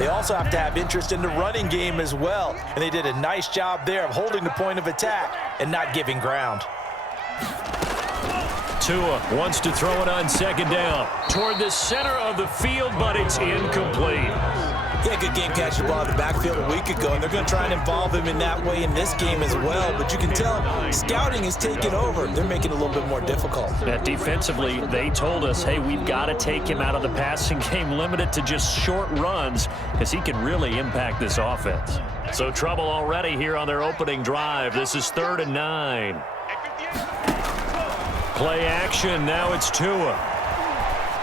They also have to have interest in the running game as well, and they did a nice job there of holding the point of attack and not giving ground. Tua wants to throw it on second down toward the center of the field, but it's incomplete. Yeah, good game catching the ball in the backfield a week ago, and they're going to try and involve him in that way in this game as well. But you can tell scouting is taking over. They're making it a little bit more difficult. Defensively, they told us, hey, we've got to take him out of the passing game, limit it to just short runs, because he can really impact this offense. So trouble already here on their opening drive. This is 3rd and 9. Play action. Now it's Tua.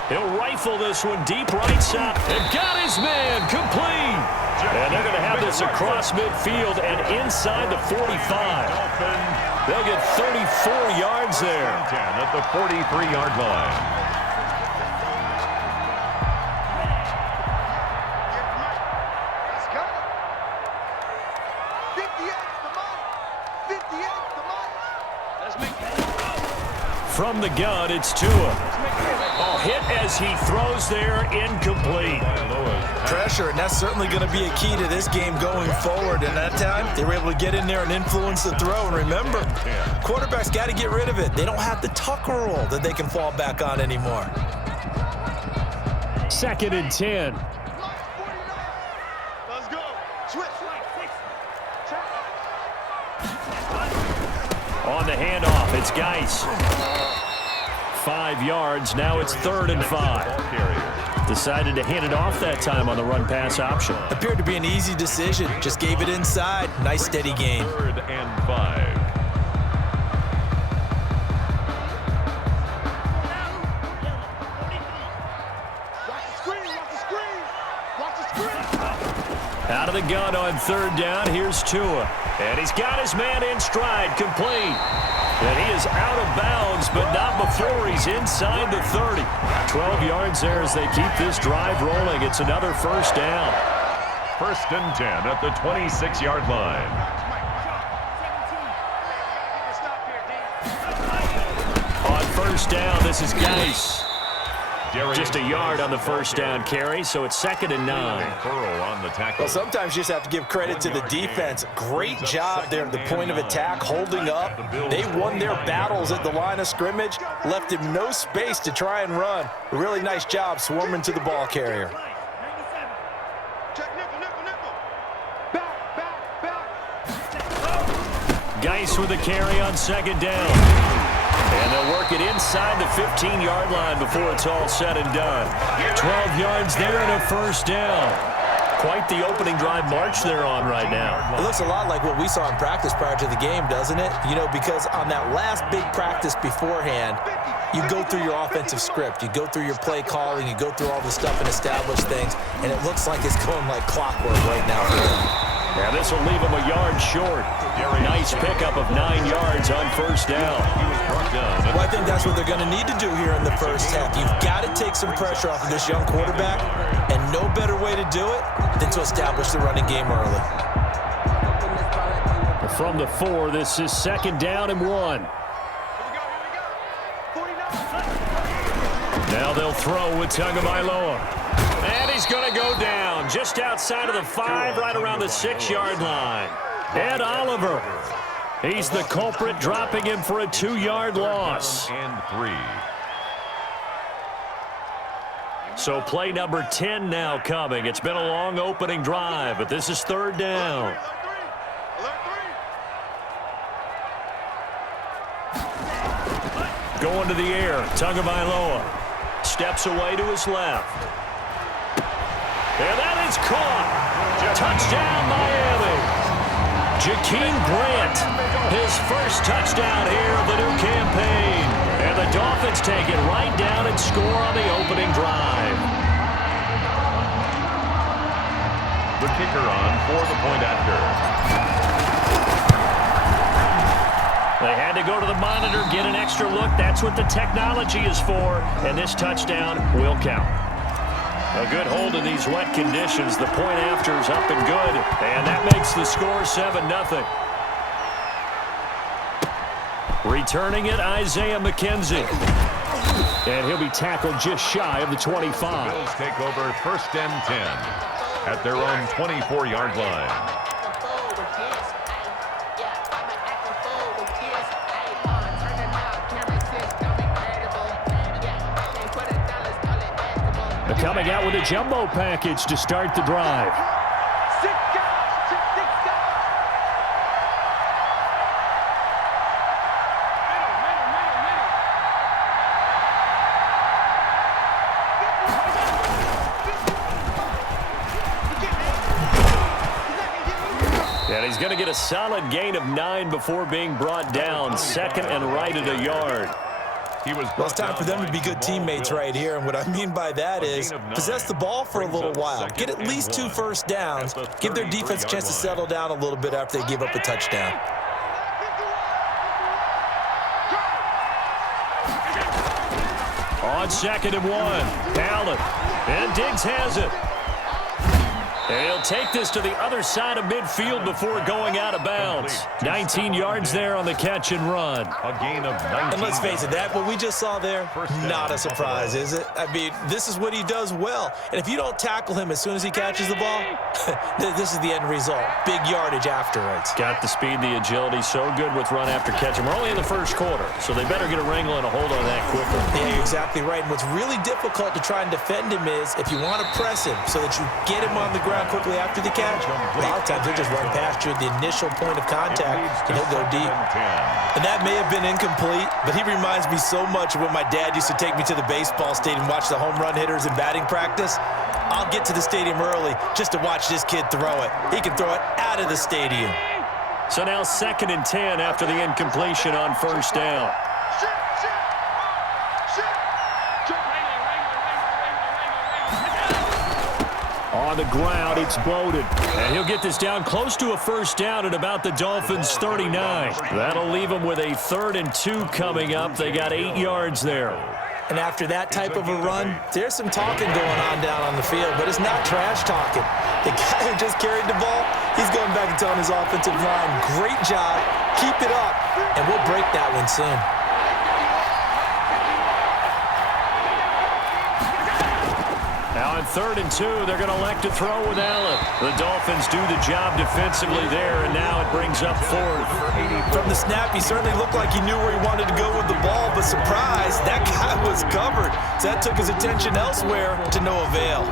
He'll rifle this one deep right side. And got his man complete. And they're going to have this across midfield and inside the 45. They'll get 34 yards there. 10 at the 43-yard line. From the gun, it's Tua. Oh, hit as he throws there, incomplete. Pressure, and that's certainly going to be a key to this game going forward. And that time, they were able to get in there and influence the throw. And remember, quarterbacks got to get rid of it. They don't have the tuck rule that they can fall back on anymore. 2nd and 10. Let's go. Switch. On the handoff, it's Geis. 5 yards. Now it's 3rd and 5. Decided to hand it off that time on the run-pass option. Appeared to be an easy decision. Just gave it inside. Nice, steady game. 3rd and 5. Out of the gun on 3rd down. Here's Tua. And he's got his man in stride, complete. And he is out of bounds, but not before he's inside the 30. 12 yards there as they keep this drive rolling. It's another 1st down. 1st and 10 at the 26-yard line. On 1st down, this is Geis. Just a yard on the 1st down carry, so it's 2nd and 9. On the tackle. Well, sometimes you just have to give credit to the defense. Great job there at the point of attack, holding up. They won their battles at the line of scrimmage, left him no space to try and run. A really nice job swarming to the ball carrier. Geis with the carry on 2nd down. And they'll work it inside the 15-yard line before it's all said and done. 12 yards there and a 1st down. Quite the opening drive march they're on right now. It looks a lot like what we saw in practice prior to the game, doesn't it? You know, because on that last big practice beforehand, you go through your offensive script. You go through your play calling. You go through all the stuff and establish things. And it looks like it's going like clockwork right now for them. Yeah, this will leave him a yard short. Nice pickup of 9 yards on 1st down. Well, I think that's what they're going to need to do here in the 1st half. You've got to take some pressure off of this young quarterback, and no better way to do it than to establish the running game early. From the 4, this is 2nd down and 1. Now they'll throw with Tagovailoa. And he's going to go down just outside of the 5, right around the 6-yard line. Ed Oliver, he's the culprit, dropping him for a 2-yard loss. And 3. So play number 10 now coming. It's been a long opening drive, but this is 3rd down. Going to the air, Tagovailoa steps away to his left. And that is caught. Touchdown, Miami. Jakeem Grant, his first touchdown here of the new campaign. And the Dolphins take it right down and score on the opening drive. The kicker on for the point after. They had to go to the monitor, get an extra look. That's what the technology is for. And this touchdown will count. A good hold in these wet conditions. The point after is up and good. And that makes the score 7-0. Returning it, Isaiah McKenzie. And he'll be tackled just shy of the 25. Bills take over 1st and 10. at their own 24-yard line. Coming out with a jumbo package to start the drive. And he's going to get a solid gain of 9 before being brought down. Second and right at a yard. Well, it's time for them to be good teammates right here, and what I mean by that is possess the ball for a little while, get at least 2 first downs, give their defense a chance to settle down a little bit after they give up a touchdown. On 2nd and 1, Allen, and Diggs has it. And he'll take this to the other side of midfield before going out of bounds. 19 yards there on the catch and run. A gain of 19. And let's face it, what we just saw there, not a surprise, is it? I mean, this is what he does well. And if you don't tackle him as soon as he catches the ball, this is the end result. Big yardage afterwards. Got the speed, the agility, so good with run after catch. And we're only in the first quarter, so they better get a wrangle and a hold on that quickly. Yeah, you're exactly right. And what's really difficult to try and defend him is if you want to press him so that you get him on the ground quickly after the catch, a lot of times he'll just run past you at the initial point of contact and he'll go deep. And that may have been incomplete, but he reminds me so much of when my dad used to take me to the baseball stadium and watch the home run hitters in batting practice. I'll get to the stadium early just to watch this kid throw it. He can throw it out of the stadium. So now 2nd and 10 after the incompletion on first down. On the ground, it's Bowden. And he'll get this down close to a first down at about the Dolphins' 39. That'll leave them with a 3rd and 2 coming up. They got 8 yards there. And after that type of a run, there's some talking going on down on the field, but it's not trash talking. The guy who just carried the ball, he's going back and telling his offensive line, great job, keep it up, and we'll break that one soon. Now on 3rd and 2, they're going to elect to throw with Allen. The Dolphins do the job defensively there, and now it brings up 4th. From the snap, he certainly looked like he knew where he wanted to go with the ball, but surprise, that guy was covered. So that took his attention elsewhere to no avail.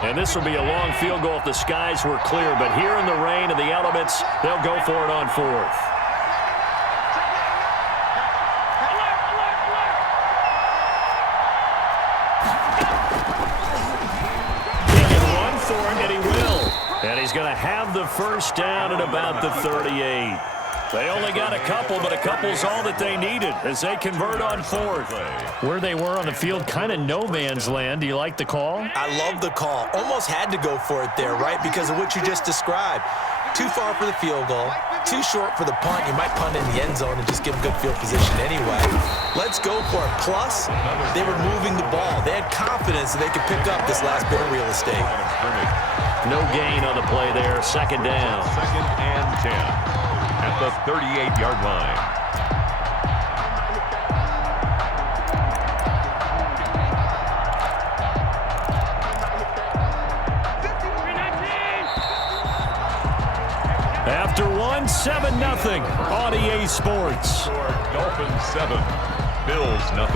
And this will be a long field goal if the skies were clear. But here in the rain and the elements, they'll go for it on 4th. He can run for it, and he will. And he's going to have the first down at about the 38. They only got a couple, but a couple's all that they needed as they convert on 4th. Where they were on the field, kind of no man's land. Do you like the call? I love the call. Almost had to go for it there, right, because of what you just described. Too far for the field goal, too short for the punt. You might punt in the end zone and just give them good field position anyway. Let's go for it. Plus, they were moving the ball. They had confidence that they could pick up this last bit of real estate. No gain on the play there. 2nd down. 2nd and 10 at the 38-yard line. After 7-0 on EA Sports. Dolphins 7, Bills 0.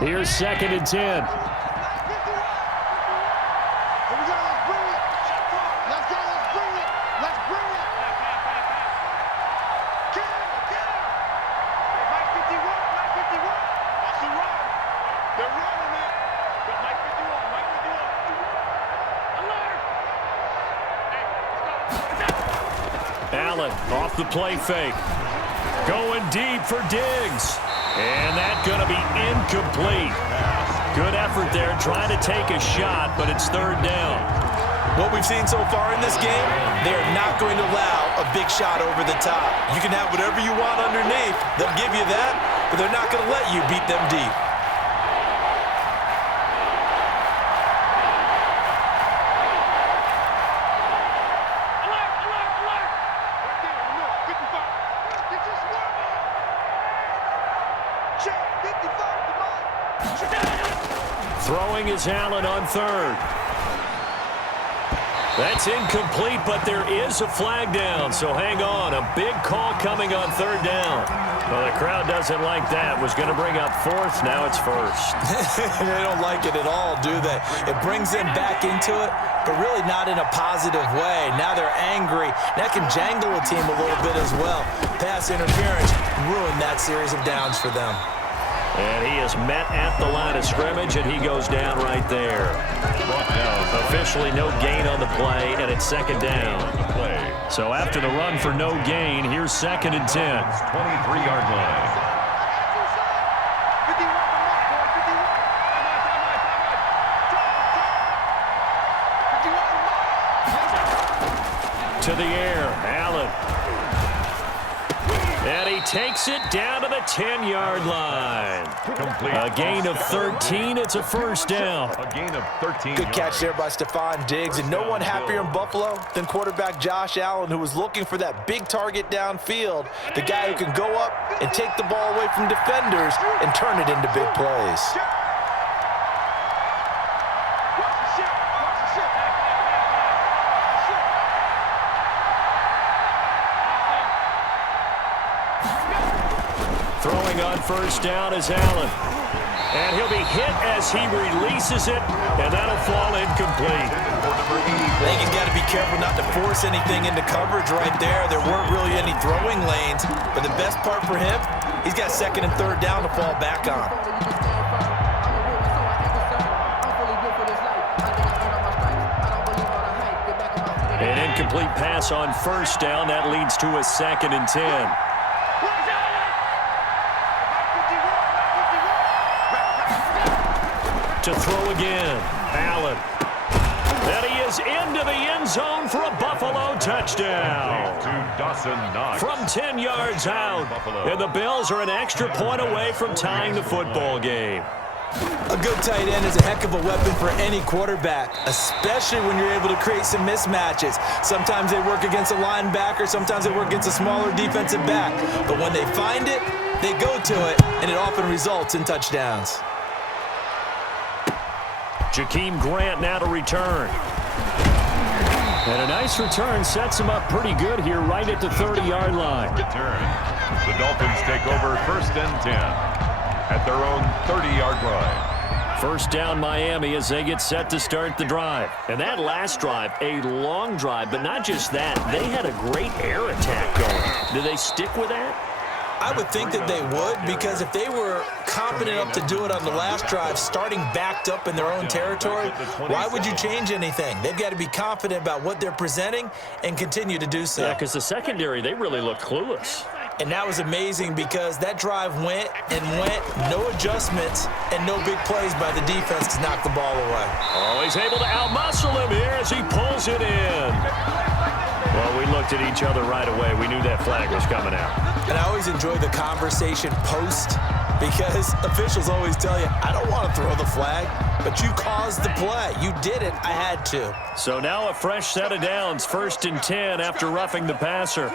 Here's 2nd and 10. Allen off the play fake. Going deep for Diggs. And that's going to be incomplete. Good effort there trying to take a shot, but it's 3rd down. What we've seen so far in this game, they're not going to allow a big shot over the top. You can have whatever you want underneath. They'll give you that, but they're not going to let you beat them deep. Throwing is Allen on third. That's incomplete, but there is a flag down, so hang on. A big call coming on third down. Well, the crowd doesn't like that. Was going to bring up fourth, now it's first. They don't like it at all, do they? It brings them back into it, but really not in a positive way. Now they're angry. That can jangle a team a little bit as well. Pass interference ruined that series of downs for them. And he is met at the line of scrimmage, and he goes down right there. Officially no gain on the play, and it's second down. So after the run for no gain, here's 2nd and 10. 23-yard line. To the air, Allen. And he takes it down to the 10-yard line. Complete. A gain of 13. It's a first down. A gain of 13 Good catch there by Stephon Diggs, and no one happier in Buffalo than quarterback Josh Allen, who was looking for that big target downfield, the guy who can go up and take the ball away from defenders and turn it into big plays. Throwing on first down is Allen. And he'll be hit as he releases it, and that'll fall incomplete. I think he's got to be careful not to force anything into coverage right there. There weren't really any throwing lanes, but the best part for him, he's got 2nd and 3rd down to fall back on. An incomplete pass on first down. That leads to a 2nd and 10. To throw again, Allen. And he is into the end zone for a Buffalo touchdown. From 10 yards out. And the Bills are an extra point away from tying the football game. A good tight end is a heck of a weapon for any quarterback, especially when you're able to create some mismatches. Sometimes they work against a linebacker, sometimes they work against a smaller defensive back. But when they find it, they go to it, and it often results in touchdowns. Jakeem Grant now to return. And a nice return sets him up pretty good here right at the 30-yard line. Return. The Dolphins take over 1st and 10 at their own 30-yard line. First down Miami as they get set to start the drive. And that last drive, a long drive, but not just that. They had a great air attack going. Do they stick with that? I would think that they would, because if they were confident enough to do it on the last drive, starting backed up in their own territory, why would you change anything? They've got to be confident about what they're presenting and continue to do so. Yeah, because the secondary, they really looked clueless. And that was amazing because that drive went and went, no adjustments and no big plays by the defense to knock the ball away. Oh, he's able to outmuscle him here as he pulls it in. Well, we looked at each other right away. We knew that flag was coming out. And I always enjoy the conversation post because officials always tell you, I don't want to throw the flag, but you caused the play. You did it. I had to. So now a fresh set of downs, 1st and 10 after roughing the passer.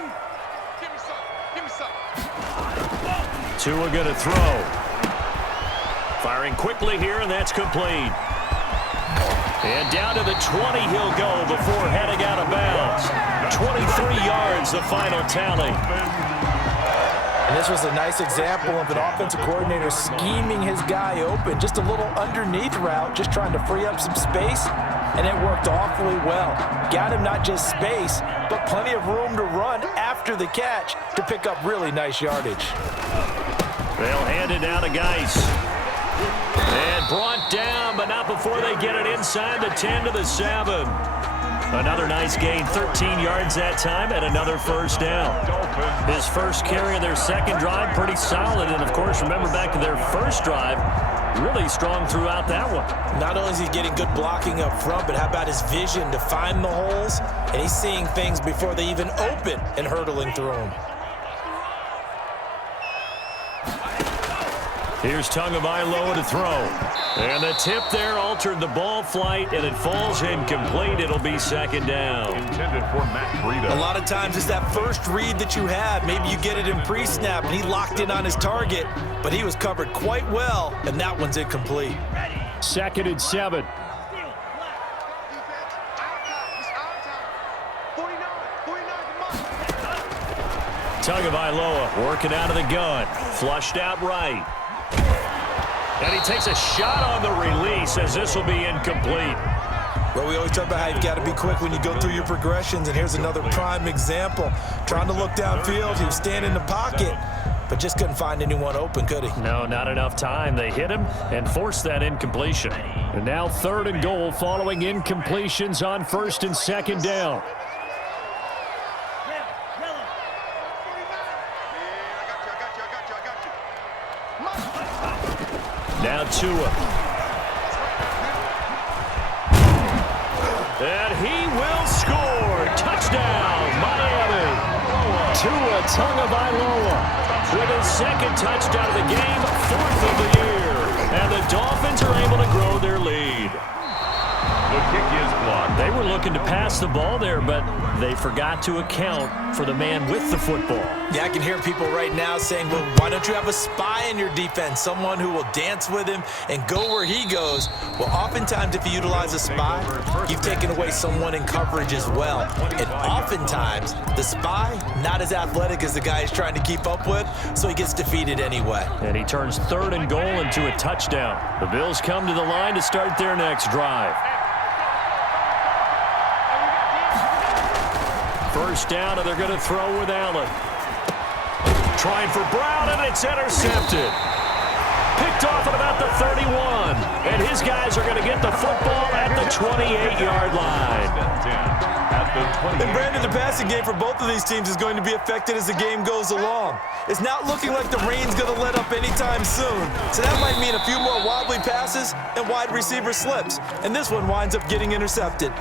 Tua going to throw. Firing quickly here, and that's complete. And down to the 20 he'll go before heading out of bounds. 23 yards, the final tally. And this was a nice example of an offensive coordinator scheming his guy open. Just a little underneath route, just trying to free up some space, and it worked awfully well. Got him not just space, but plenty of room to run after the catch to pick up really nice yardage. They'll hand it now to Geis. And brought down, but not before they get it inside the 10 to the 7. Another nice gain, 13 yards that time, and another first down. His first carry of their second drive, pretty solid. And, of course, remember back to their first drive, really strong throughout that one. Not only is he getting good blocking up front, but how about his vision to find the holes? And he's seeing things before they even open and hurtling through them. Here's Tagovailoa to throw. And the tip there altered the ball flight, and it falls incomplete. It'll be second down. Intended for Matt Breida. A lot of times it's that first read that you have. Maybe you get it in pre-snap, and he locked in on his target, but he was covered quite well, and that one's incomplete. 2nd and 7. Tagovailoa working out of the gun. Flushed out right. And he takes a shot on the release as this will be incomplete. Well, we always talk about how you've got to be quick when you go through your progressions, and here's another prime example. Trying to look downfield, he was standing in the pocket, but just couldn't find anyone open, could he? No, not enough time. They hit him and forced that incompletion. And now 3rd and goal following incompletions on 1st and 2nd down. Now Tua. And he will score. Touchdown, Miami. Tua Tagovailoa with his 2nd touchdown of the game, 4th of the year. And the Dolphins are able to grow their lead. The kick is blocked. They were looking to pass the ball there, but they forgot to account for the man with the football. Yeah, I can hear people right now saying, well, why don't you have a spy in your defense, someone who will dance with him and go where he goes? Well, oftentimes if you utilize a spy, you've taken away someone in coverage as well. And oftentimes, the spy, not as athletic as the guy he's trying to keep up with, so he gets defeated anyway. And he turns 3rd and goal into a touchdown. The Bills come to the line to start their next drive. First down, and they're going to throw with Allen. Trying for Brown, and it's intercepted. Picked off at about the 31. And his guys are going to get the football at the 28-yard line. And Brandon, the passing game for both of these teams is going to be affected as the game goes along. It's not looking like the rain's going to let up anytime soon. So that might mean a few more wobbly passes and wide receiver slips. And this one winds up getting intercepted.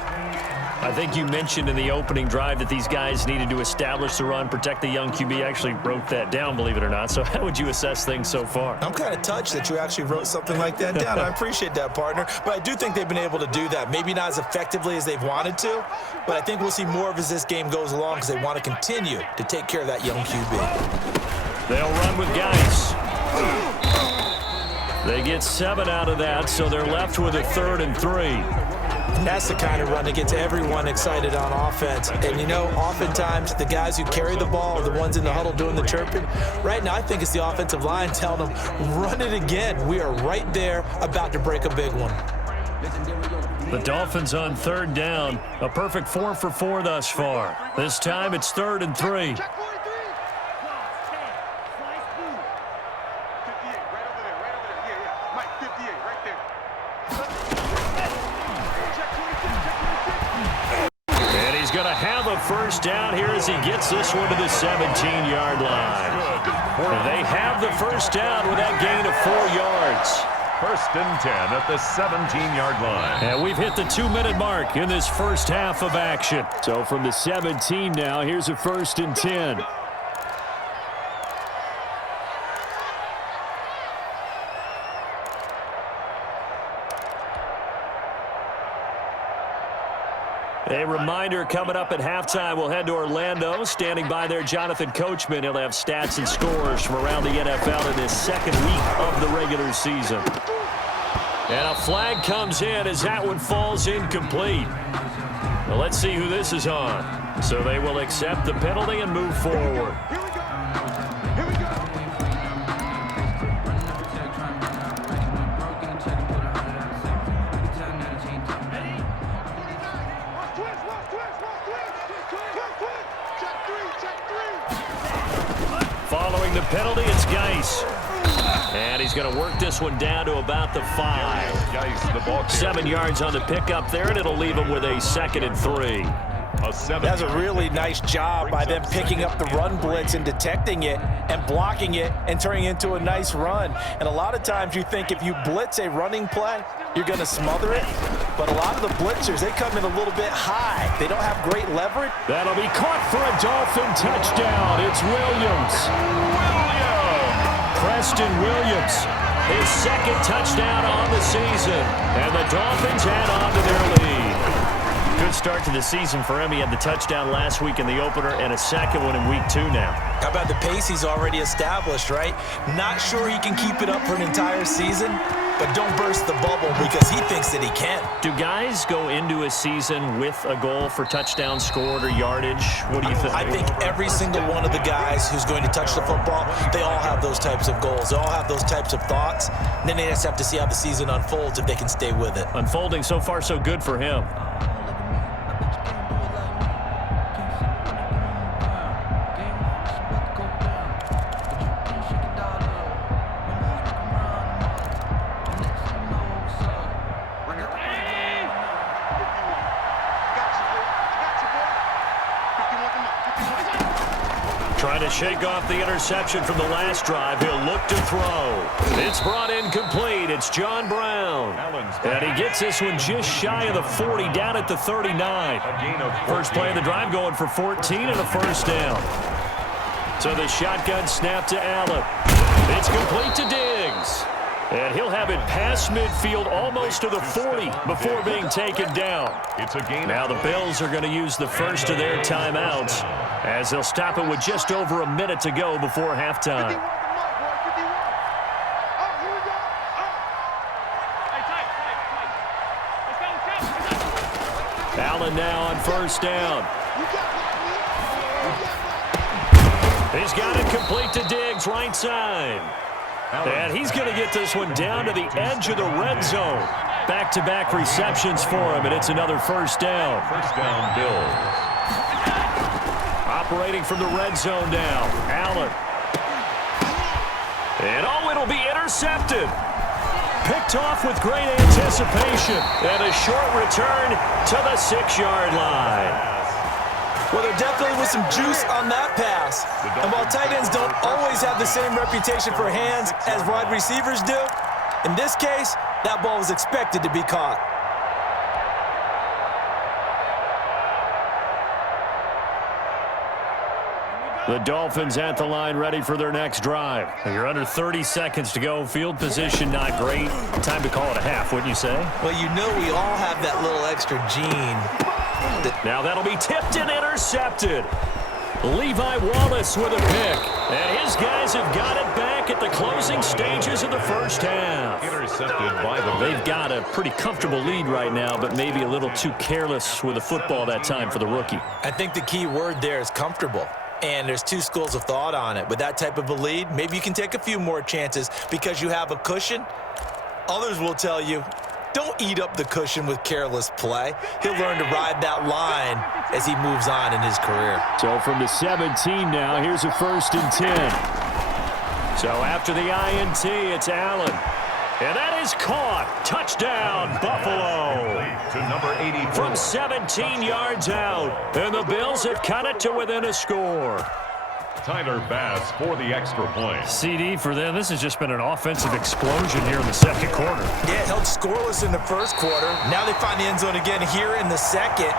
I think you mentioned in the opening drive that these guys needed to establish the run, protect the young QB. Actually wrote that down, believe it or not. So how would you assess things so far? I'm kind of touched that you actually wrote something like that down. I appreciate that, partner. But I do think they've been able to do that. Maybe not as effectively as they've wanted to, but I think we'll see more of as this game goes along because they want to continue to take care of that young QB. They'll run with Geis. They get 7 out of that, so they're left with a 3rd and 3. And that's the kind of run that gets everyone excited on offense. And, you know, oftentimes the guys who carry the ball are the ones in the huddle doing the chirping. Right now, I think it's the offensive line telling them, run it again. We are right there about to break a big one. The Dolphins on 3rd down. A perfect 4 for 4 thus far. This time it's 3rd and 3. First down here as he gets this one to the 17-yard line. They have the first down with that gain of 4 yards. 1st and 10 at the 17-yard line. And we've hit the 2-minute mark in this first half of action. So from the 17 now, here's a 1st and 10. A reminder, coming up at halftime, we'll head to Orlando. Standing by there, Jonathan Coachman. He'll have stats and scores from around the NFL in this 2nd week of the regular season. And a flag comes in as that one falls incomplete. Well, let's see who this is on. So they will accept the penalty and move forward. Following the penalty, it's Geis. And he's going to work this one down to about the 5. Geis, the ball 7 yards on the pickup there, and it'll leave him with a 2nd and 3. That's a really nice job by them picking up the run blitz and detecting it and blocking it and turning it into a nice run. And a lot of times you think if you blitz a running play, you're going to smother it. But a lot of the blitzers, they come in a little bit high. They don't have great leverage. That'll be caught for a Dolphin touchdown. It's Williams. Preston Williams His second touchdown on the season. And the Dolphins add on to their lead. Good start to the season for him. He had the touchdown last week in the opener and a second one in week 2 now. How about the pace he's already established, right? Not sure he can keep it up for an entire season, but don't burst the bubble because he thinks that he can. Do guys go into a season with a goal for touchdown scored or yardage? What do you think? I think every single one of the guys who's going to touch the football, they all have those types of goals. They all have those types of thoughts. And then they just have to see how the season unfolds if they can stay with it. Unfolding so far so good for him. Trying to shake off the interception from the last drive. He'll look to throw. It's brought in complete. It's John Brown. And he gets this one just shy of the 40, down at the 39. First play of the drive going for 14 and a first down. So the shotgun snap to Allen. It's complete to Diggs. And he'll have it past midfield almost to the 40 before being taken down. Now the Bills are going to use the first of their timeouts as they'll stop it with just over a minute to go before halftime. Allen now on first down. He's got it complete to Diggs, right side. And he's going to get this one down to the edge of the red zone. Back-to-back receptions for him, and it's another first down. First down, Bills. Operating from the red zone now, Allen. And it'll be intercepted. Picked off with great anticipation. And a short return to the 6-yard line. Well, there definitely was some juice on that pass. And while tight ends don't always have the same reputation for hands as wide receivers do, in this case, that ball was expected to be caught. The Dolphins at the line ready for their next drive. You're under 30 seconds to go. Field position not great. Time to call it a half, wouldn't you say? Well, you know we all have that little extra gene. Now that'll be tipped and intercepted. Levi Wallace with a pick. And his guys have got it back at the closing stages of the first half. Intercepted by the They've got a pretty comfortable lead right now, but maybe a little too careless with the football that time for the rookie. I think the key word there is comfortable. And there's two schools of thought on it. With that type of a lead, maybe you can take a few more chances because you have a cushion. Others will tell you, don't eat up the cushion with careless play. He'll learn to ride that line as he moves on in his career. So from the 17 now, here's a 1st and 10. So after the INT, it's Allen. And that is caught. Touchdown, Buffalo. to number 84. From 17 yards out. And the Bills have cut it to within a score. Tyler Bass for the extra point. CD for them. This has just been an offensive explosion here in the second quarter. Yeah, held scoreless in the first quarter. Now they find the end zone again here in the second.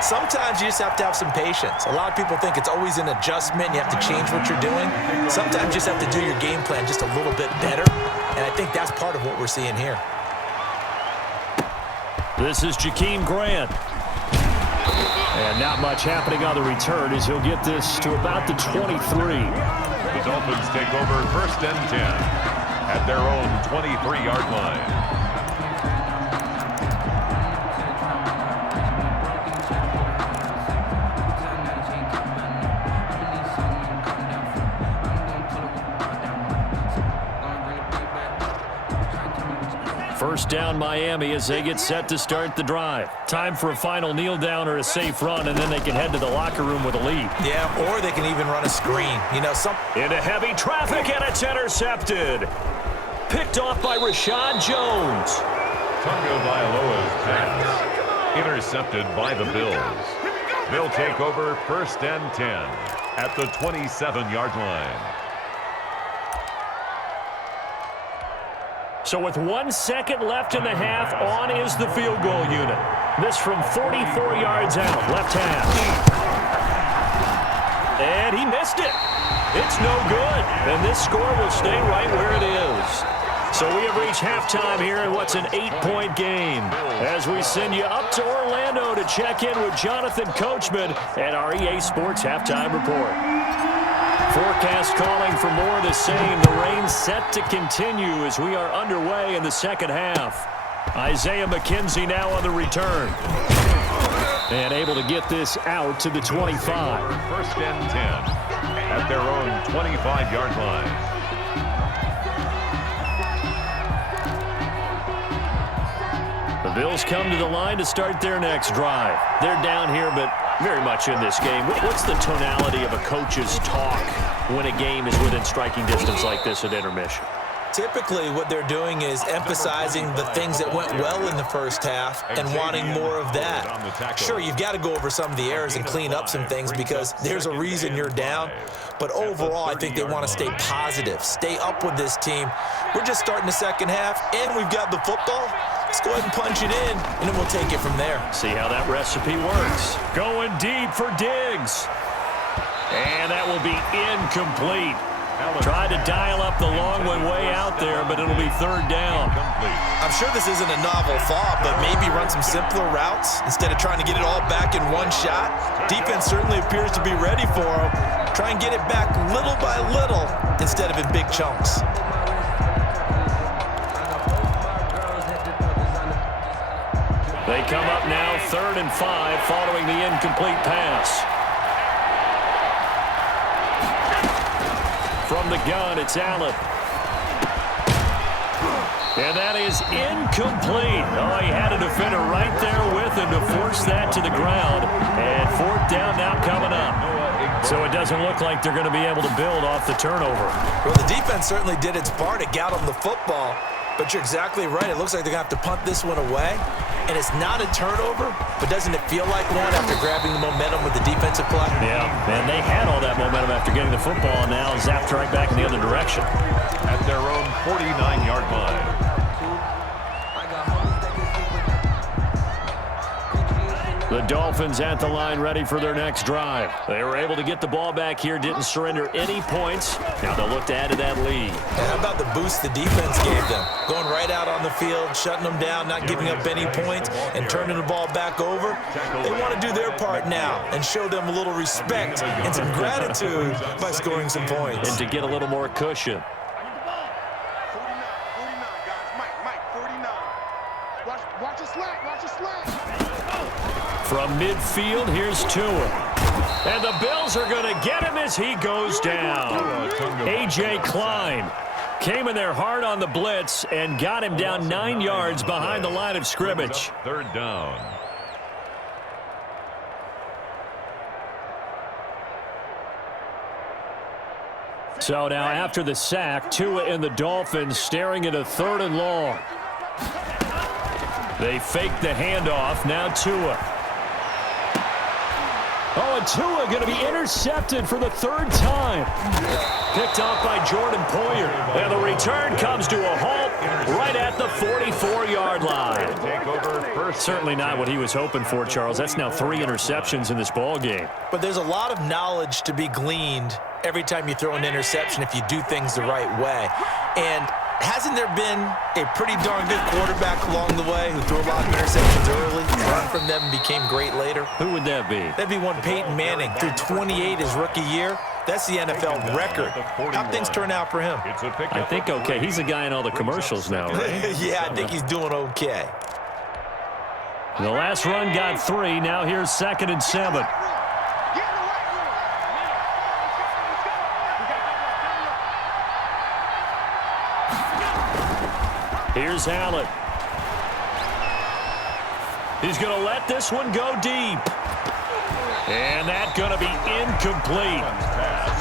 Sometimes you just have to have some patience. A lot of people think it's always an adjustment. You have to change what you're doing. Sometimes you just have to do your game plan just a little bit better. And I think that's part of what we're seeing here. This is Jakeem Grant. And not much happening on the return as he'll get this to about the 23. The Dolphins take over 1st and 10 at their own 23-yard line. First down Miami as they get set to start the drive. Time for a final kneel down or a safe run, and then they can head to the locker room with a lead. Yeah, or they can even run a screen. You know, into heavy traffic, and it's intercepted. Picked off by Rashad Jones. Tagovailoa's pass intercepted by the Bills. They'll take over 1st and 10 at the 27-yard line. So with 1 second left in the half, on is the field goal unit. This from 44 yards out, left hash. And he missed it. It's no good. And this score will stay right where it is. So we have reached halftime here in what's an 8-point game as we send you up to Orlando to check in with Jonathan Coachman at our EA Sports Halftime Report. Forecast calling for more of the same. The rain set to continue as we are underway in the second half. Isaiah McKenzie now on the return. And able to get this out to the 25. First and 10 at their own 25-yard line. The Bills come to the line to start their next drive. They're down here, but very much in this game. What's the tonality of a coach's talk when a game is within striking distance like this at intermission? Typically, what they're doing is emphasizing the things that went well in the first half and wanting more of that. Sure, you've got to go over some of the errors and clean up some things because there's a reason you're down. But overall, I think they want to stay positive, stay up with this team. We're just starting the second half, and we've got the football. Let's go ahead and punch it in, and then we'll take it from there. See how that recipe works. Going deep for Diggs. And that will be incomplete. Tried to dial up the long one way out there, but it'll be third down. I'm sure this isn't a novel thought, but maybe run some simpler routes instead of trying to get it all back in one shot. Defense certainly appears to be ready for them. Try and get it back little by little instead of in big chunks. They come up now 3rd and 5 following the incomplete pass. From the gun, it's Allen. And that is incomplete. Oh, he had a defender right there with him to force that to the ground. And 4th down now coming up. So it doesn't look like they're going to be able to build off the turnover. Well, the defense certainly did its part. It got them the football. But you're exactly right. It looks like they're going to have to punt this one away. And it's not a turnover, but doesn't it feel like one after grabbing the momentum with the defensive play? Yeah, and they had all that momentum after getting the football, and now zapped right back in the other direction. At their own 49-yard line. The Dolphins at the line ready for their next drive. They were able to get the ball back here, didn't surrender any points. Now they'll look to add to that lead. How about the boost the defense gave them? Going right out on the field, shutting them down, not giving up any points, and turning the ball back over. They want to do their part now and show them a little respect and some gratitude by scoring some points. And to get a little more cushion. 49, guys. Mike, 49. Watch the slack, watch the slack. From midfield, here's Tua. And the Bills are going to get him as he goes down. A.J. Klein came in there hard on the blitz and got him down 9 yards behind the line of scrimmage. 3rd down. So now after the sack, Tua and the Dolphins staring at a 3rd and long. They fake the handoff. Now Tua. Oh, and Tua going to be intercepted for the 3rd time. Picked off by Jordan Poyer. And the return comes to a halt right at the 44-yard line. Certainly not what he was hoping for, Charles. That's now 3 interceptions in this ball game. But there's a lot of knowledge to be gleaned every time you throw an interception if you do things the right way. And hasn't there been a pretty darn good quarterback along the way who threw a lot of interceptions early, learned from them, and became great later? Who would that be? That'd be one Peyton Manning. Threw 28 his rookie year. That's the NFL record. How'd things turn out for him? I think okay. He's a guy in all the commercials now, right? Yeah, I think he's doing okay. The last run got 3. Now here's 2nd and 7. Here's Allen. He's going to let this one go deep. And that's going to be incomplete.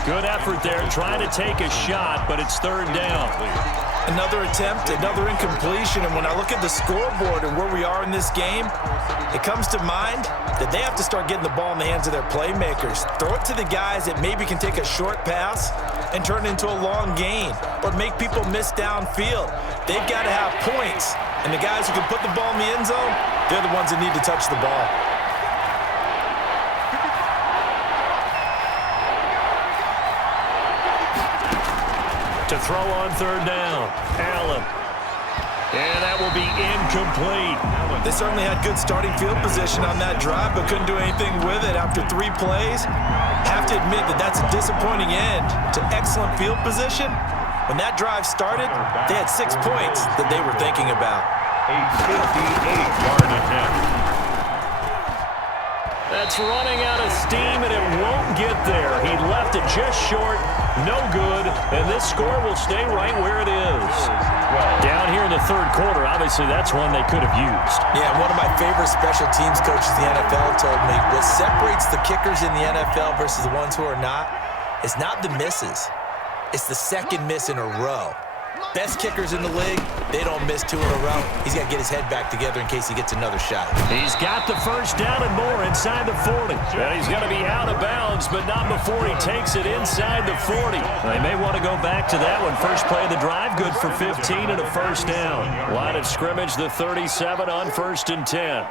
Good effort there, trying to take a shot, but it's 3rd down. Another attempt, another incompletion, and when I look at the scoreboard and where we are in this game, it comes to mind that they have to start getting the ball in the hands of their playmakers. Throw it to the guys that maybe can take a short pass and turn it into a long gain or make people miss downfield. They've got to have points, and the guys who can put the ball in the end zone, they're the ones that need to touch the ball. To throw on 3rd down, Allen. And that will be incomplete. They certainly had good starting field position on that drive, but couldn't do anything with it after 3 plays. Have to admit that that's a disappointing end to excellent field position. When that drive started, they had 6 points that they were thinking about. A 58-yard attempt. That's running out of steam, and it won't get there. He left it just short, no good, and this score will stay right where it is. Down here in the third quarter, obviously that's one they could have used. Yeah, one of my favorite special teams coaches in the NFL told me what separates the kickers in the NFL versus the ones who are not is not the misses. It's the second miss in a row. Best kickers in the league, they don't miss 2 in a row. He's got to get his head back together in case he gets another shot. He's got the first down and more inside the 40. And he's going to be out of bounds, but not before he takes it inside the 40. They may want to go back to that one. First play of the drive, good for 15 and a first down. Line of scrimmage, the 37 on 1st and 10.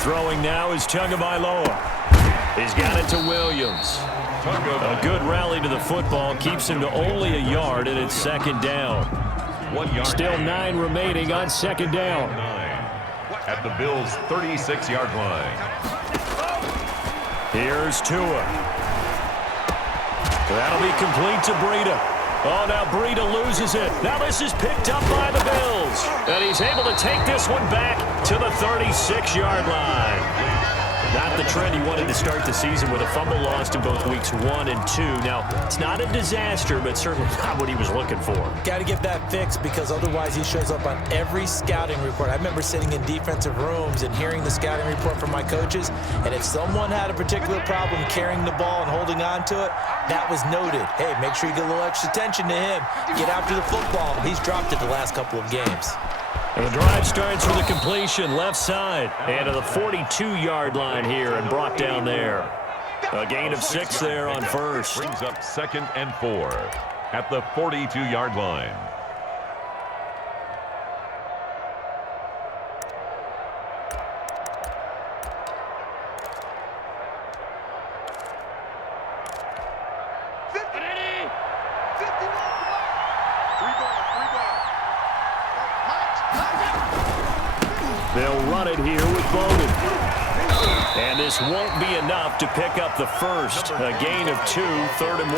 Throwing now is Tagovailoa. He's got it to Williams. A good rally to the football keeps him to only a yard, and it's second down. 1 yard. Still 9 remaining on second down. 9 at the Bills' 36-yard line. Here's Tua. That'll be complete to Breida. Oh, now Breida loses it. Now this is picked up by the Bills. And he's able to take this one back to the 36-yard line. Not the trend he wanted to start the season with a fumble lost in both weeks 1 and 2. Now, it's not a disaster, but certainly not what he was looking for. Got to get that fixed because otherwise he shows up on every scouting report. I remember sitting in defensive rooms and hearing the scouting report from my coaches, and if someone had a particular problem carrying the ball and holding on to it, that was noted. Hey, make sure you get a little extra attention to him. Get after the football. He's dropped it the last couple of games. And the drive starts with a completion left side and to the 42-yard line here and brought down there. A gain of 6 there on first. Brings up 2nd and 4 at the 42-yard line. They'll run it here with Bowden. And this won't be enough to pick up the first. A gain of 2, 3rd and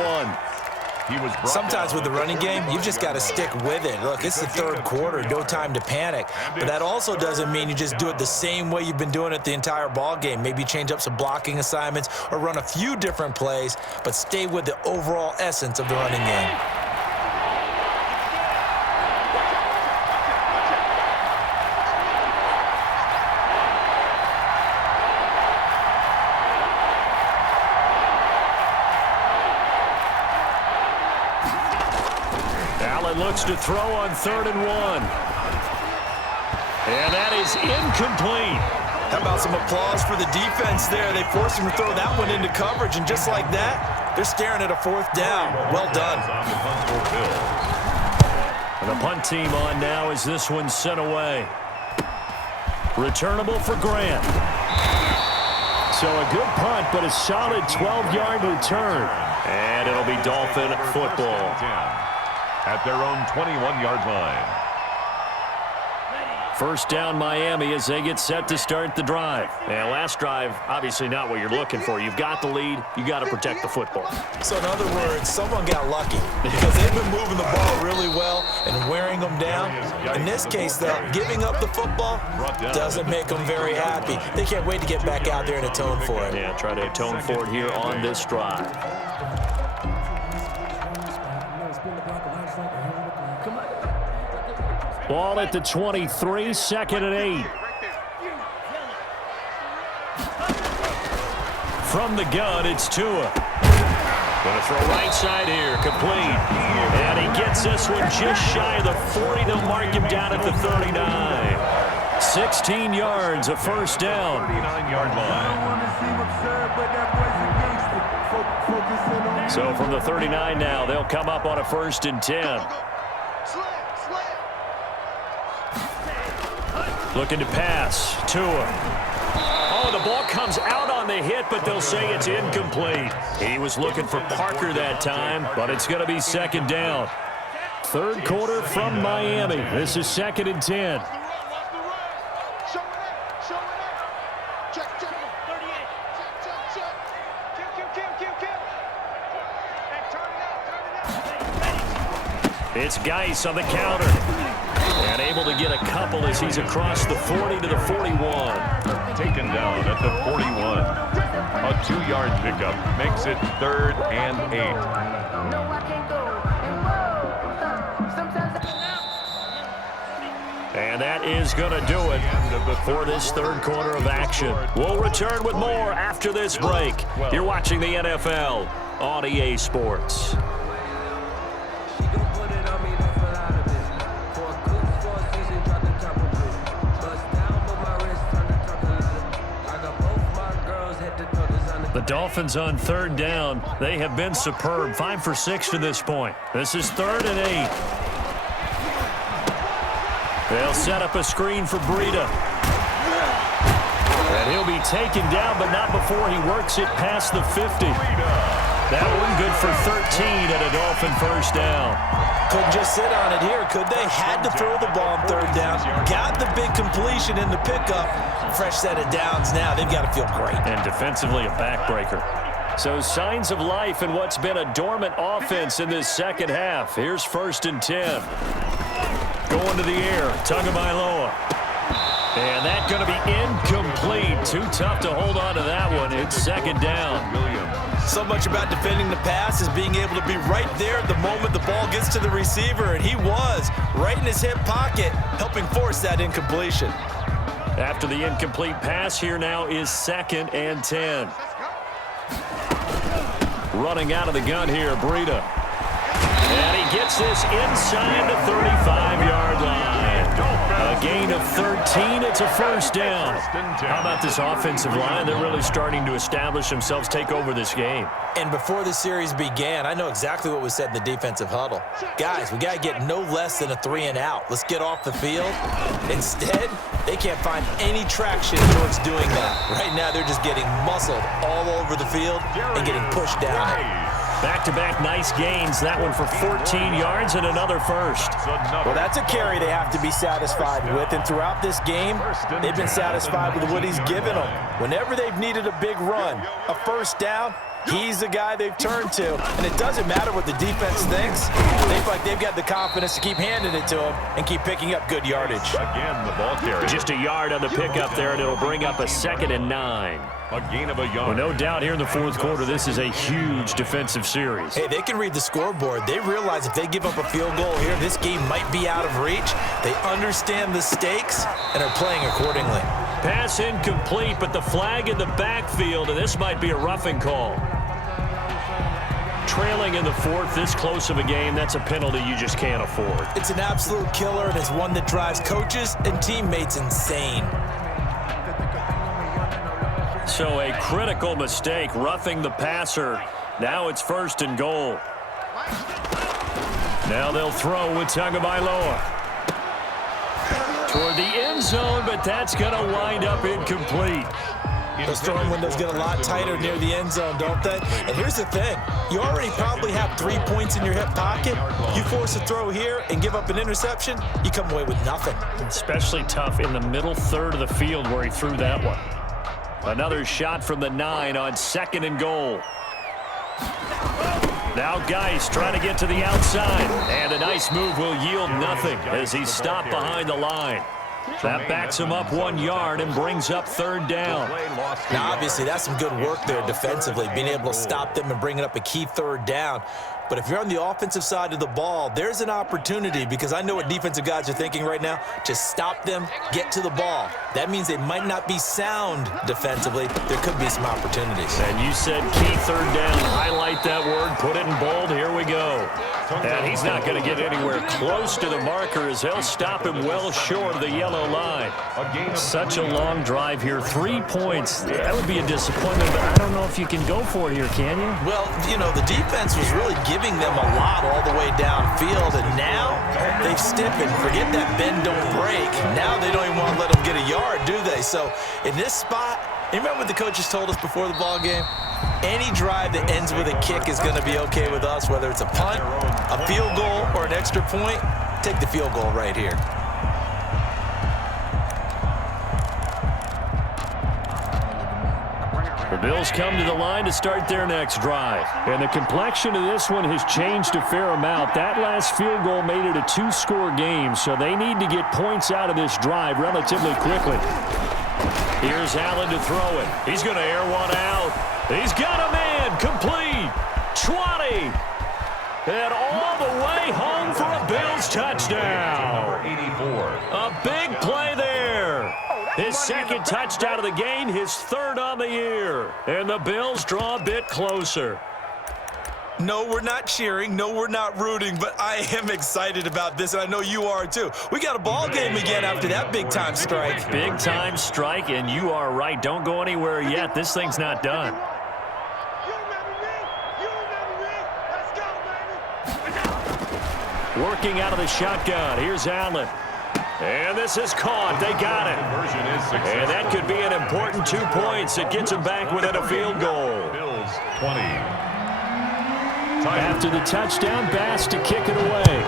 1. Sometimes with the running game, you've just got to stick with it. Look, it's the third quarter, no time to panic. But that also doesn't mean you just do it the same way you've been doing it the entire ball game. Maybe change up some blocking assignments or run a few different plays, but stay with the overall essence of the running game. Looks to throw on 3rd and 1. And that is incomplete. How about some applause for the defense there? They forced him to throw that one into coverage, and just like that, they're staring at a 4th down. Well done. And the punt team on now as this one's sent away. Returnable for Grant. So a good punt, but a solid 12-yard return. And it'll be Dolphin football. At their own 21-yard line. First down Miami as they get set to start the drive. And last drive, obviously not what you're looking for. You've got the lead. You got to protect the football. So in other words, someone got lucky because they've been moving the ball really well and wearing them down. In this case, though, giving up the football doesn't make them very happy. They can't wait to get back out there and atone for it. Yeah, try to atone for it here on this drive. Ball at the 23, 2nd and 8. From the gun, it's Tua. Going to throw right side here, complete. And he gets this one just shy of the 40. They'll mark him down at the 39. 16 yards, a first down. 39-yard line. So from the 39 now, they'll come up on a 1st and 10. Looking to pass. Tua. Oh, the the ball comes out on the hit, but they'll say it's incomplete. He was looking for Parker that time, but it's going to be second down. Third quarter from Miami. This is 2nd and 10. It's Geis on the counter. And able to get a couple as he's across the 40 to the 41. Taken down at the 41. A 2-yard pickup makes it 3rd and 8. And that is going to do it for this third quarter of action. We'll return with more after this break. You're watching the NFL on EA Sports. The Dolphins on 3rd down. They have been superb. 5 for 6 to this point. This is 3rd and 8. They'll set up a screen for Breida. And he'll be taken down, but not before he works it past the 50. That one good for 13 at a Dolphin first down. Couldn't just sit on it here, could they? Had to throw the ball on 3rd down. Got the big completion in the pickup. Fresh set of downs now. They've got to feel great. And defensively a backbreaker. So signs of life in what's been a dormant offense in this second half. Here's 1st and 10. Going to the air. Tagovailoa. And that's going to be incomplete. Too tough to hold on to that one. It's 2nd down. So much about defending the pass is being able to be right there the moment the ball gets to the receiver, and he was right in his hip pocket, helping force that incompletion. After the incomplete pass, here now is 2nd and 10. Running out of the gun here, Breida. And he gets this inside the 35-yard line. A gain of 13. It's a first down. How about this offensive line? They're really starting to establish themselves, take over this game. And before the series began, I know exactly what was said in the defensive huddle. Guys, we got to get no less than a 3-and-out. Let's get off the field. Instead, they can't find any traction towards doing that. Right now, they're just getting muscled all over the field and getting pushed down it. Back-to-back nice gains. That one for 14 yards and another first. Well, that's a carry they have to be satisfied with. And throughout this game, they've been satisfied with what he's given them. Whenever they've needed a big run, a first down, he's the guy they've turned to. And it doesn't matter what the defense thinks. They feel like they've got the confidence to keep handing it to him and keep picking up good yardage. Again, the ball carrier. Just a yard on the pickup there, and it'll bring up a 2nd and 9. A gain of a yard. Well, no doubt here in the fourth quarter, this is a huge defensive series. Hey, they can read the scoreboard. They realize if they give up a field goal here, this game might be out of reach. They understand the stakes and are playing accordingly. Pass incomplete, but the flag in the backfield, and this might be a roughing call. Trailing in the fourth, this close of a game, that's a penalty you just can't afford. It's an absolute killer, and it's one that drives coaches and teammates insane. So a critical mistake, roughing the passer. Now it's 1st and goal. Now they'll throw with Tagovailoa. Toward the end zone, but that's going to wind up incomplete. Those throwing windows get a lot tighter near the end zone, don't they? And here's the thing. You already probably have 3 points in your hip pocket. You force a throw here and give up an interception, you come away with nothing. Especially tough in the middle third of the field where he threw that one. Another shot from the 9 on 2nd and goal. Now Geis trying to get to the outside. And a nice move will yield nothing as he's stopped behind the line. That backs him up 1 yard and brings up 3rd down. Now, obviously, that's some good work there defensively, being able to stop them and bringing up a key 3rd down. But if you're on the offensive side of the ball, there's an opportunity, because I know what defensive guys are thinking right now. Just stop them, get to the ball. That means they might not be sound defensively. There could be some opportunities. And you said key 3rd down. Highlight that word, put it in bold. Here we go. And he's not going to get anywhere close to the marker as they'll stop him well short of the yellow line. Such a long drive here. 3 points. That would be a disappointment, but I don't know if you can go for it here, can you? Well, you know, the defense was really giving them a lot all the way downfield, and now they've stiffened. Forget that bend, don't break. Now they don't even want to let them get a yard, do they? So in this spot, You remember what the coaches told us before the ball game? Any drive that ends with a kick is going to be okay with us, whether it's a punt, a field goal, or an extra point. Take the field goal right here. The Bills come to the line to start their next drive. And the complexion of this one has changed a fair amount. That last field goal made it a two-score game, so they need to get points out of this drive relatively quickly. Here's Allen to throw it. He's going to air one out. He's got a man. Complete. 20. And all the way home for a Bills touchdown. 84. A big play there. His second touchdown of the game, his third on the year. And the Bills draw a bit closer. No, we're not cheering. No, we're not rooting, but I am excited about this, and I know you are too. We got a ball game again after that big-time strike. Big-time strike, and you are right. Don't go anywhere yet. This thing's not done. Working out of the shotgun. Here's Allen. And this is caught. They got it. And that could be an important 2 points. It gets them back within a field goal. Bills 20. After the touchdown, Bass to kick it away.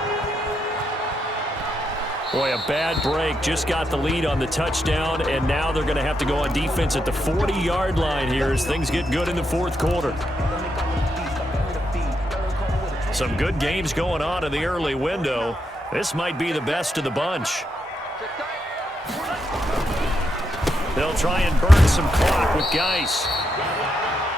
Boy, a bad break. Just got the lead on the touchdown, and now they're going to have to go on defense at the 40-yard line here as things get good in the fourth quarter. Some good games going on in the early window. This might be the best of the bunch. They'll try and burn some clock with Geis.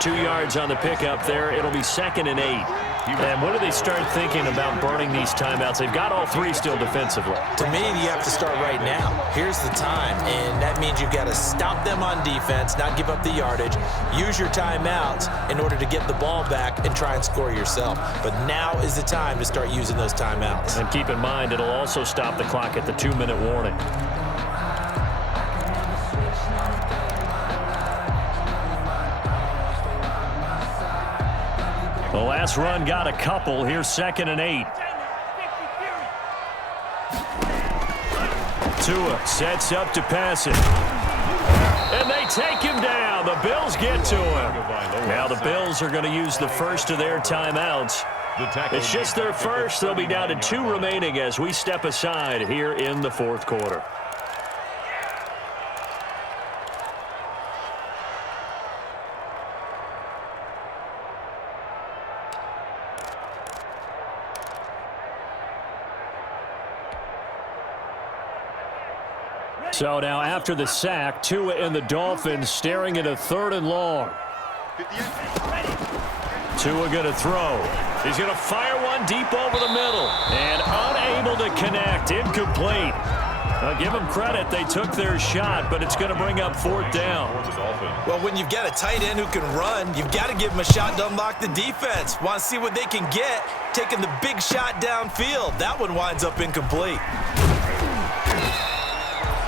2 yards on the pickup there. It'll be 2nd and 8. And when do they start thinking about burning these timeouts? They've got all three still defensively. To me, you have to start right now. Here's the time, and that means you've got to stop them on defense, not give up the yardage, use your timeouts in order to get the ball back and try and score yourself. But now is the time to start using those timeouts. And keep in mind, it'll also stop the clock at the 2-minute warning. The last run got a couple. Here's 2nd and 8. Tua sets up to pass it. And they take him down. The Bills get to him. Now the Bills are going to use the first of their timeouts. It's just their first. They'll be down to 2 remaining as we step aside here in the fourth quarter. So now after the sack, Tua and the Dolphins staring at a 3rd and long. Tua going to throw. He's going to fire one deep over the middle. And unable to connect. Incomplete. I'll give them credit. They took their shot, but it's going to bring up 4th down. Well, when you've got a tight end who can run, you've got to give him a shot to unlock the defense. Want to see what they can get, taking the big shot downfield. That one winds up incomplete.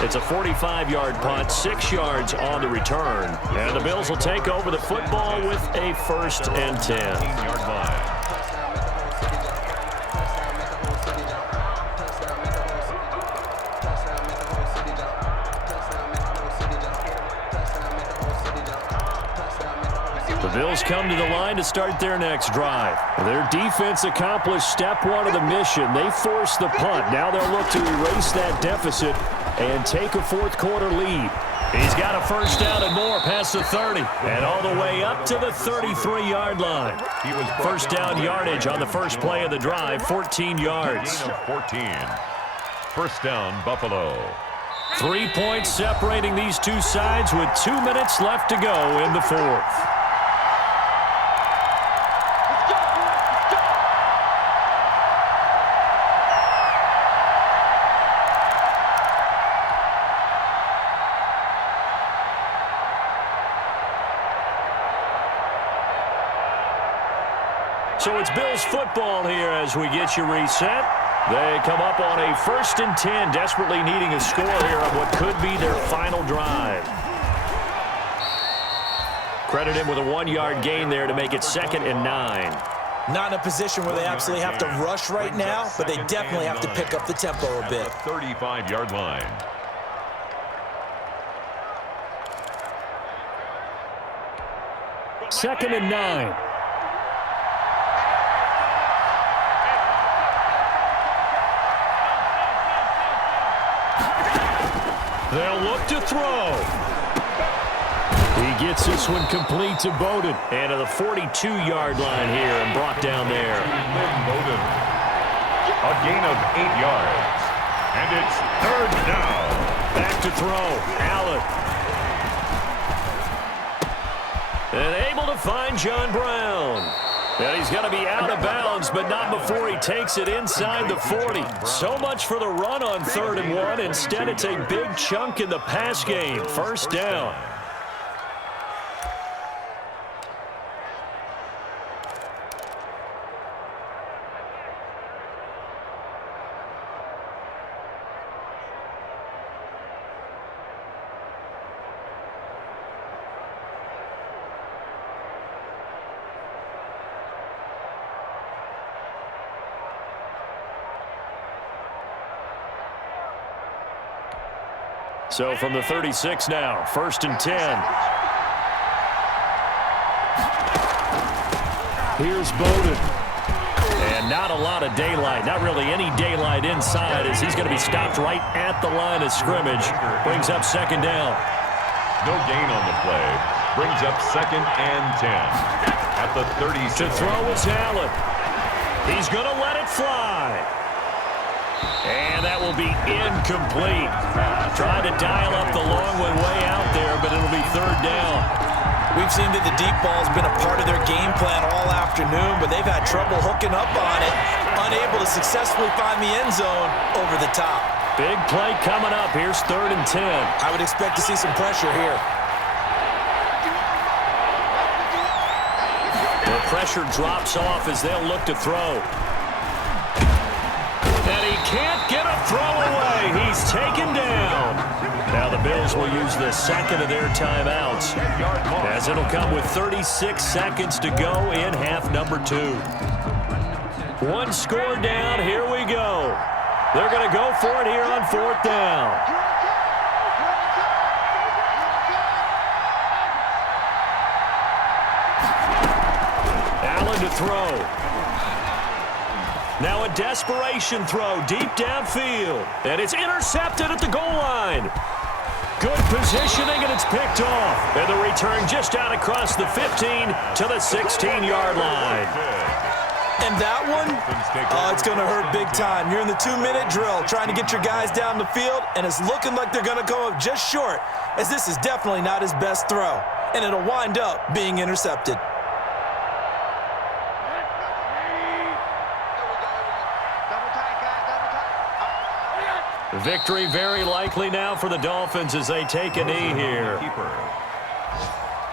It's a 45-yard punt, 6 yards on the return. And the Bills will take over the football with a 1st and 10. 15-yard line. The Bills come to the line to start their next drive. Their defense accomplished step 1 of the mission. They forced the punt. Now they'll look to erase that deficit and take a fourth quarter lead. He's got a 1st down and more past the 30 and all the way up to the 33-yard line. 1st down yardage on the first play of the drive, 14 yards. 14. 1st down, Buffalo. 3 points separating these two sides with 2 minutes left to go in the fourth. So it's Bills football here as we get you reset. They come up on a 1st and 10, desperately needing a score here on what could be their final drive. Credit him with a 1-yard gain there to make it 2nd and 9. Not in a position where they absolutely have to rush right now, but they definitely have to pick up the tempo a bit. 35-yard line. 2nd and 9. They'll look to throw. He gets this one complete to Bowden. And to the 42-yard line here and brought down there. Bowden. A gain of 8 yards. And it's 3rd down. Back to throw. Allen. And able to find John Brown. And he's going to be out of bounds, but not before he takes it inside the 40. So much for the run on 3rd and 1. Instead, it's a big chunk in the pass game. 1st down. So from the 36 now, 1st and 10. Here's Bowden. And not a lot of daylight, not really any daylight inside as he's going to be stopped right at the line of scrimmage. Brings up 2nd down. No gain on the play. Brings up 2nd and 10. At the 36. To throw is Allen. He's going to let it fly. And that will be incomplete. Tried to dial up the long one way out there, but it'll be 3rd down. We've seen that the deep ball's been a part of their game plan all afternoon, but they've had trouble hooking up on it, unable to successfully find the end zone over the top. Big play coming up. Here's 3rd and 10. I would expect to see some pressure here. The pressure drops off as they'll look to throw. And he can't get a throw away. He's taken down. Now the Bills will use the 2nd of their timeouts as it'll come with 36 seconds to go in half number 2. 1 score down. Here we go. They're going to go for it here on 4th down. Allen to throw. Now a desperation throw deep downfield. And it's intercepted at the goal line. Good positioning, and it's picked off. And the return just out across the 15 to the 16-yard line. And that one, it's going to hurt big time. You're in the 2-minute drill trying to get your guys down the field, and it's looking like they're going to go up just short, as this is definitely not his best throw. And it'll wind up being intercepted. Victory very likely now for the Dolphins as they take a knee here.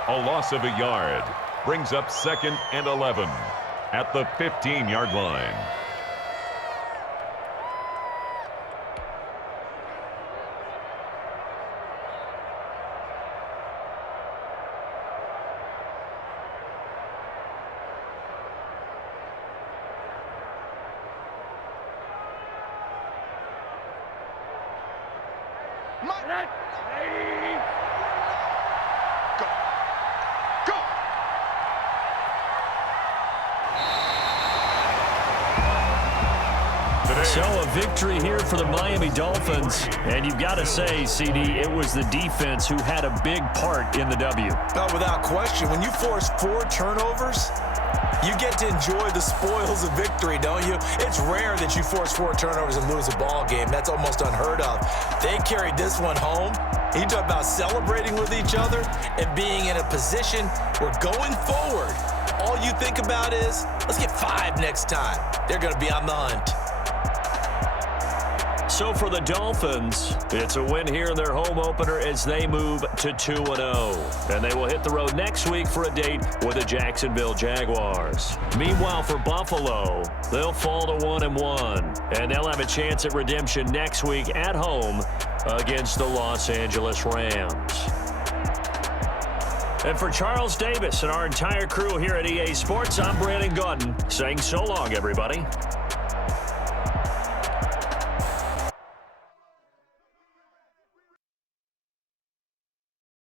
A loss of a yard brings up 2nd and 11 at the 15-yard line. So a victory here for the Miami Dolphins. And you've got to say, CD, it was the defense who had a big part in the W. Oh, without question. When you force 4 turnovers, you get to enjoy the spoils of victory, don't you? It's rare that you force 4 turnovers and lose a ball game. That's almost unheard of. They carried this one home. You talk about celebrating with each other and being in a position where going forward, all you think about is, let's get 5 next time. They're going to be on the hunt. So for the Dolphins, it's a win here in their home opener as they move to 2-0. And they will hit the road next week for a date with the Jacksonville Jaguars. Meanwhile, for Buffalo, they'll fall to 1-1. And they'll have a chance at redemption next week at home against the Los Angeles Rams. And for Charles Davis and our entire crew here at EA Sports, I'm Brandon Gaudin saying so long, everybody.